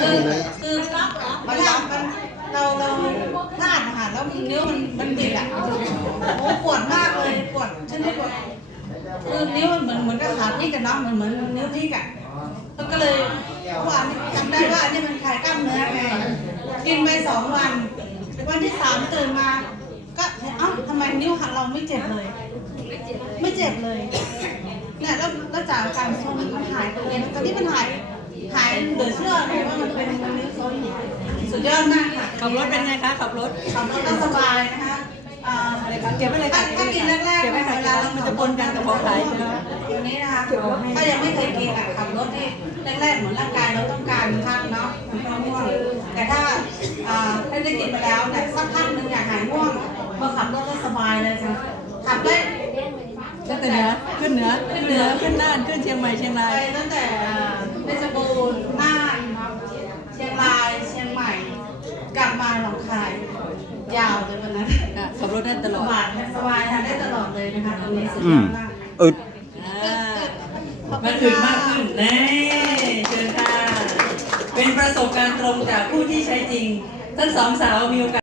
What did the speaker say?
คือคือมันมันเราเราพลาดอาหารแล้วนิ้วมันมันบิดอะโอ้ปวดมากเลยปวดฉันไม่ปวดคือนิ้วมันเหมือนเหมือนกับขาพลิกกันเนาะเหมือนเหมือนนิ้วพลิกอะแล้วก็เลยว่าจำได้ว่าอันนี้มันคลายกล้ามเนื้อไงกินไปสองวันวันที่สามตื่นมา ก็เอ้าทำไมนิ้วหันเราไม่เจ็บเลย ไม่เจ็บเลยเนี่ยแล้วแล้วจากการโซนมันหายไปเลยตอนนี้มันหาย ลือเชื่อเลยว่ามันเป็นนิ้วโซนสุดยอดมากค่ะขับรถเป็นไงคะขับรถขับรถก็สบายนะคะอ่าอะไรคะเก็บไว้เลยค่ะถ้ากินแรกๆเก็บไว้ค่ะเวลาเรามันจะปนกันกับของขายใช่ไหมตัวนี้นะคะถ้ายังไม่เคยกินอะขับรถที่แรกๆเหมือนร่างกายเราต้องการพักเนาะมันก็ง่วงแต่ถ้าอ่าถ้าได้กินไปแล้วเนี่ยสักพักหนึ่งอยากหายง่วงพอขับรถก็สบายเลยค่ะขับได้ขึ้นเหนือขึ้นเหนือขึ้นเหนือขึ้นน่านขึ้นเชียงใหม่เชียงราไปยตั้งแต่เพชรบูรณ์น่านเชียงรายเชียงใหม่ กลั บมาหนองคาย ยาวเลยวันนั้นค่ะขับรถได้ตสลอดบายสบายทานได้ตลอดเลยนะคะตรงนี้สุดอืยอมดมากอึด อ่าขอบคุมาณถึงค่ะมากขึ้นแน่เชิญค่ะเป็นประสบการณ์ตรงจากผู้ที่ใช้จริงทั้งสองสาวมีโอกาส